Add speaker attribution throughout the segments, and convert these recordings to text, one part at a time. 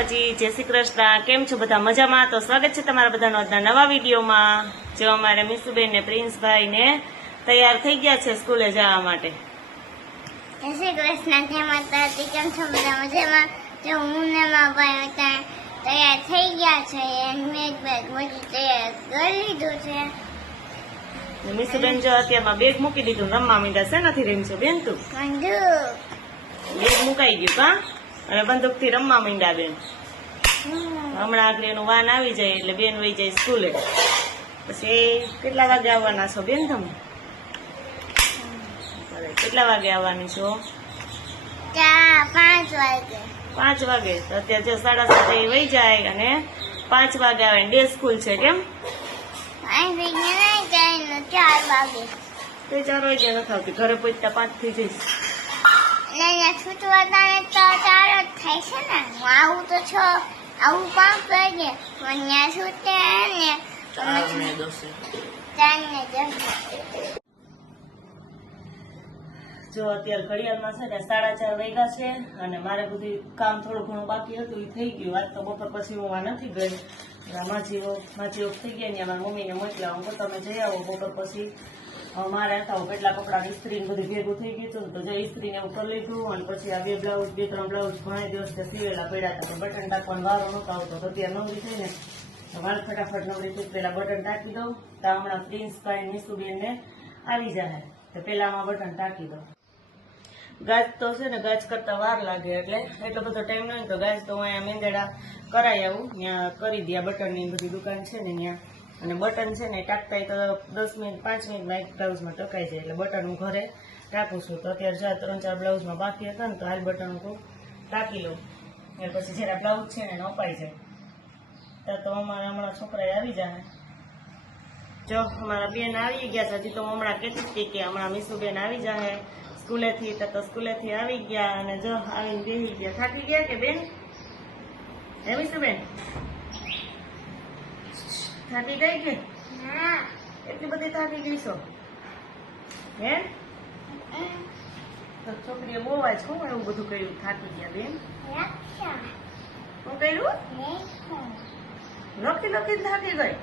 Speaker 1: માતાજી જય શ્રી કૃષ્ણ. કેમ છો બધા મજામાં? તો સ્વાગત છે તમારા બધાનો આજના નવા વિડીયોમાં. જો અમારે મીસુબેન ને પ્રિન્સભાઈ ને તૈયાર થઈ ગયા છે સ્કૂલે જવા માટે.
Speaker 2: જય શ્રી કૃષ્ણ. જય માતાજી. કેમ છો બધા મજામાં? જો હું ને મારા ભાઈ હતા તૈયાર થઈ ગયા છે. મેં બેગ બધું તૈયાર કરી લીધું છે.
Speaker 1: મીસુબેન જો અત્યારમાં બેગ મૂકી દીધું. રમવા મીંડા છે. નથી રેમ છે બેન તું? બેગ મુકાઈ ગયું કા અને બંદૂકથી રમવા માંડ્યા બેન. હમણાં આગળ એનું વાન આવી જાય એટલે બેન વહી જાય સ્કૂલે. પછી કેટલા વાગે આવવાના છો બેન તમે? કેટલા વાગે આવવાની છો?
Speaker 2: પાંચ વાગે.
Speaker 1: પાંચ વાગે. તો અત્યારે જો સાડા સાતે વહી જાય અને પાંચ વાગે આવે ડે સ્કૂલ છે કેમ?
Speaker 2: ચાર વાગે.
Speaker 1: તો ચાર વાગે નથી આવતી. ઘરે પહોંચતા પાંચ થઈ જઈશ.
Speaker 2: અહીંયા છૂટવા તો ચાર જ થાય છે ને. હું આવું તો છો. આવું પાંચ વાગે પણ ત્યાં છૂટે ને દસ
Speaker 1: જો અત્યારે ઘડિયાળમાં છે ને સાડા ચાર વાગ્યા છે અને મારે બધું કામ થોડું ઘણું બાકી હતું એ થઈ ગયું. આજ તો બપોર પછી હું આ નથી ગઈ. માજીઓ માજીઓ થઈ ગયા ને મારા મમ્મીને મોકલાવું. તો તમે જઈ આવો બપોર પછી મારે હતા કેટલા કપડાં ઇસ્ત્રી બધું ભેગું થઈ ગયું હતું તો જે ઇસ્ત્રીને ઉપર લીધું અને પછી આ બે બ્લાઉઝ બે ત્રણ બ્લાઉઝ ઘણા દિવસ સીવેલા પડ્યા હતા. તો બટન ટાંકવાનો વારો નહોતો આવતો. તો ત્યાં નવરી થઈ ને, તો મારે ફટાફટ નવરી થઈ પેલા બટન ટાંકી દઉં. તો હમણાં પ્રિન્સ ભાઈ નીસુબેન ને આવી જાય તો પેલા આમાં બટન ટાંકી દઉં. ગાજ તો છે ને ગાજ કરતા વાર લાગે એટલે એટલો બધો ટાઈમ ન હોય તો ગાજ તો અહીંયા મેંદેડા કરાવી આવું. ત્યાં કરી દે બટનની બધી દુકાન છે ને ત્યાં. અને બટન છે ને ટાંકતા તો દસ મિનિટ, પાંચ મિનિટમાં એક બ્લાઉઝમાં ટકાઈ જાય. એટલે બટન હું ઘરે ટાંકું છું. તો અત્યારે જ્યાં ત્રણ ચાર બ્લાઉઝમાં બાકી હતા ને, તો હાલ બટન હું ટાંકી લઉં. એટલે પછી જ્યારે બ્લાઉઝ છે ને, એને અપાઈ જાય. ત્યાં તો અમારા હમણાં છોકરા આવી જાય જો અમારા બેન આવી ગયા છે. હજી તો હમણાં કહેતી હતી કે હમણાં મીસુબેન આવી જાય સ્કૂલેથી. તો સ્કૂલેથી આવી ગયા અને જો આવીને બેસી ગયા. થાકી ગયા કે બેન? હે મીસુબેન? થાકી ગઈ કે?
Speaker 2: હા
Speaker 1: એટલી બધી થાકી ગઈ છો હે તો છોકરીએ બહુ આજ શું એવું બધું કર્યું? થાકી ગયા બેન? શું કર્યું? લખી લખી થાકી ગઈ?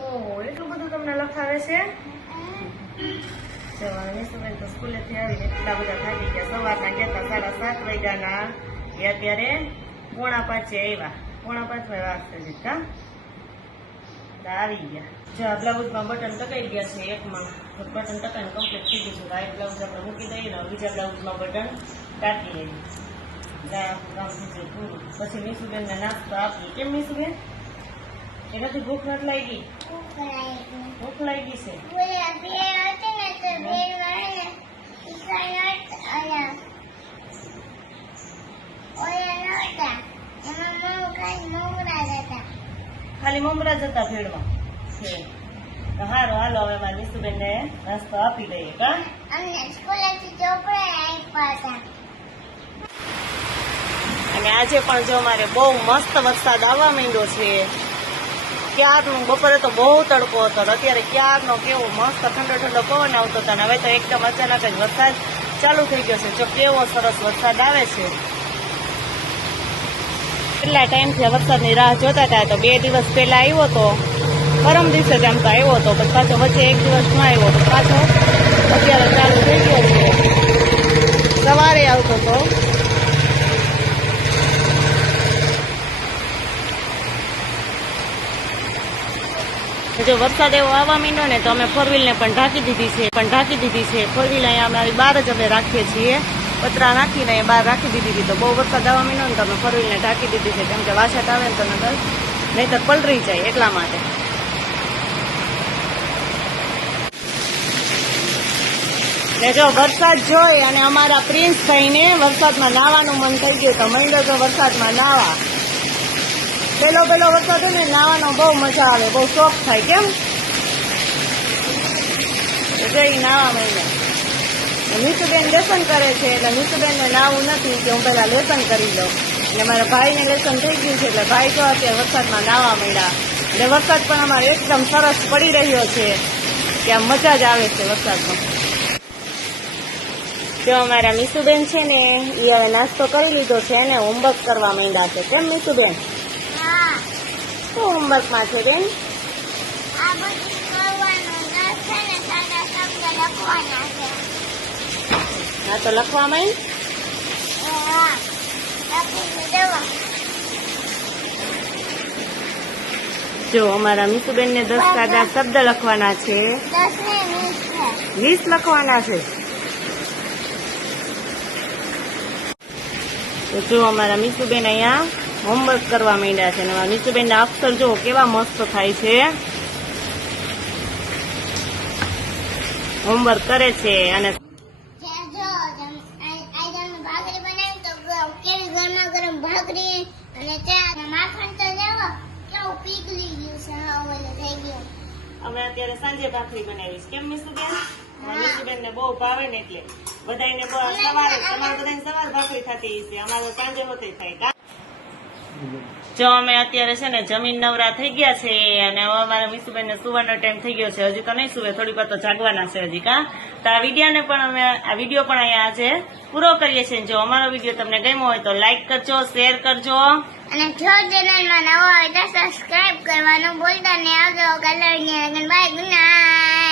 Speaker 1: ઓહો એટલું બધું તમને લખાવે છે? જવાનું તો સ્કૂલેથી આવીને એટલા બધા થાકી ગયા. સવારના ગયા સાડા સાત વાગ્યાના. એ અત્યારે પોણા પાંચે આવ્યા. પોણા વાગશે છે કા એટલે આવી ગયા. જો આ બ્લાઉઝમાં બટન ટકાઈ ગયા છે એકમાં બટન ટકાઈને કમ્પ્લીટ થઈ ગયું છે. તો બ્લાઉઝ આપણે મૂકી દઈએ ને બીજા બ્લાઉઝમાં બટન ટાંકી લઈએ. થઈ પૂરું પછી મીસુબેનને નાસ્તો આપીએ. કેમ મીસુબેન? એનાથી ભૂખ નથી લાગી? ભૂખ લાગી. છે
Speaker 2: ઓલા બે હતી ને તો બે વાળા ઈકાઈ નહોતા ઓલા ઓલા નહોતા એમાં મમ ખાલી મોગરા જ હતા
Speaker 1: ખાલી મમરા જતા ભેળમાં. છે. તો હારું હાલો હવે મારા ને નાસ્તો આપી દઈએ કા?
Speaker 2: અમને સ્કૂલેથી ચોપડા આપ્યા હતા.
Speaker 1: અને આજે પણ જો મારે બહુ મસ્ત વરસાદ આવવા માંડ્યો છે. ક્યારનું બપોરે તો બહુ તડકો હતો અત્યારે ક્યારનો કેવો મસ્ત ઠંડો ઠંડો પવન આવતો હતો ને હવે તો એકદમ અચાનક જ વરસાદ ચાલુ થઈ ગયો છે. જો કેવો સરસ વરસાદ આવે છે. કેટલા ટાઈમથી વરસાદની રાહ જોતા હતા તો બે દિવસ પહેલા આવ્યો તો, પરમ દિવસે જ આમ તો આવ્યો હતો પછી પાછો વચ્ચે એક દિવસ ન આવ્યો તો પાછો અત્યારે ચાલુ થઈ ગયો છે. સવારે આવતો હતો જો વરસાદ એવો આવવા માંડ્યો ને તો અમે ફોર વ્હીલને પણ ઢાંકી દીધી છે, પણ ઢાંકી દીધી છે. ફોર વ્હીલ અહીંયા અમે બહાર જ અમે રાખીએ છીએ. પતરા નાખીને એ બહાર રાખી દીધી હતી. તો બહુ વરસાદ આવવા માંડ્યો ને તમે અમે ઢાંકી દીધી છે. કેમ કે વાસટ આવે ને તો નગર નહીતર પલરી જાય એટલા માટે. જો વરસાદ જોઈ અને અમારા પ્રિન્સ થઈને વરસાદમાં નાવાનું મન થઈ ગયું તો મહિલો તો વરસાદમાં નાવા. પેલો પેલો વરસાદ હોય ને નાવાનો બહુ મજા આવે, બહુ શોખ થાય. કેમ? જઈ નાવા માંડ્યા. મીસુબેન લેસન કરે છે એટલે મીસુબેનને નાવું નથી કે હું પેલા લેસન કરી લઉં. અને મારા ભાઈને લેસન થઈ ગયું છે એટલે ભાઈ તો અત્યારે વરસાદમાં નાવા માંડ્યા. એટલે વરસાદ પણ અમારે એકદમ સરસ પડી રહ્યો છે કે આમ મજા જ આવે છે વરસાદમાં. જો અમારા મીસુબેન છે ને એ હવે નાસ્તો કરી લીધો છે અને હોમવર્ક કરવા માંડ્યા છે. કેમ મીસુબેન? શું હોમવર્કમાં છે બેન?
Speaker 2: આ બધું કરવાનું. છે ને સાદા શબ્દ લખવાના છે.
Speaker 1: હા તો લખવા માંડ જો અમારા મીસુબેન ને દસ સાદા શબ્દ લખવાના છે
Speaker 2: વીસ
Speaker 1: લખવાના છે તો જો અમારા મીસુબેન અહીંયા હોમવર્ક કરવા માંડ્યા છે અને મીસુબેન ના અક્ષર જો કેવા મસ્ત થાય છે હોમવર્ક કરે છે અને
Speaker 2: ત્યાં જો જમ- આ- આજે અમે ભાખરી બનાવી તો ગ- કેવી ગરમા ગરમ ભાખરી અને ત્યાં માખણ તો લેવો કેવું પીગળી ગયું છે હા ઓલું થઈ ગયું.
Speaker 1: અમે અત્યારે સાંજે ભાખરી બનાવીશ. કેમ મિસુબેન મીસુબેન ને બહુ ભાવે ને એટલે. બધાને સવારે તમારે બધાને સવાર ભાખરી થતી હશે. અમારે સાંજે હોતે થાય. કા? જો અમે અત્યારે છે ને જમીન નવરા થઈ ગયા છે અને હવે અમારા મીસુબેન ને સુવાનો ટાઈમ થઈ ગયો છે. હજી તો નહીં સુવે થોડીક વાર તો જાગવાના છે હજી કા? તો આ વિડીયોને પણ અમે આ વીડિયો પણ અહીંયા આજે પૂરો કરીએ છીએ. જો અમારો વીડિયો તમને ગમ્યો હોય તો લાઈક કરજો શેર કરજો.
Speaker 2: અને જો ચેનલમાં નવો હોય તો સબસ્ક્રાઇબ કરવાનું ભૂલતા નહીં. આવજો કલરની બાય ગુડ નાઇટ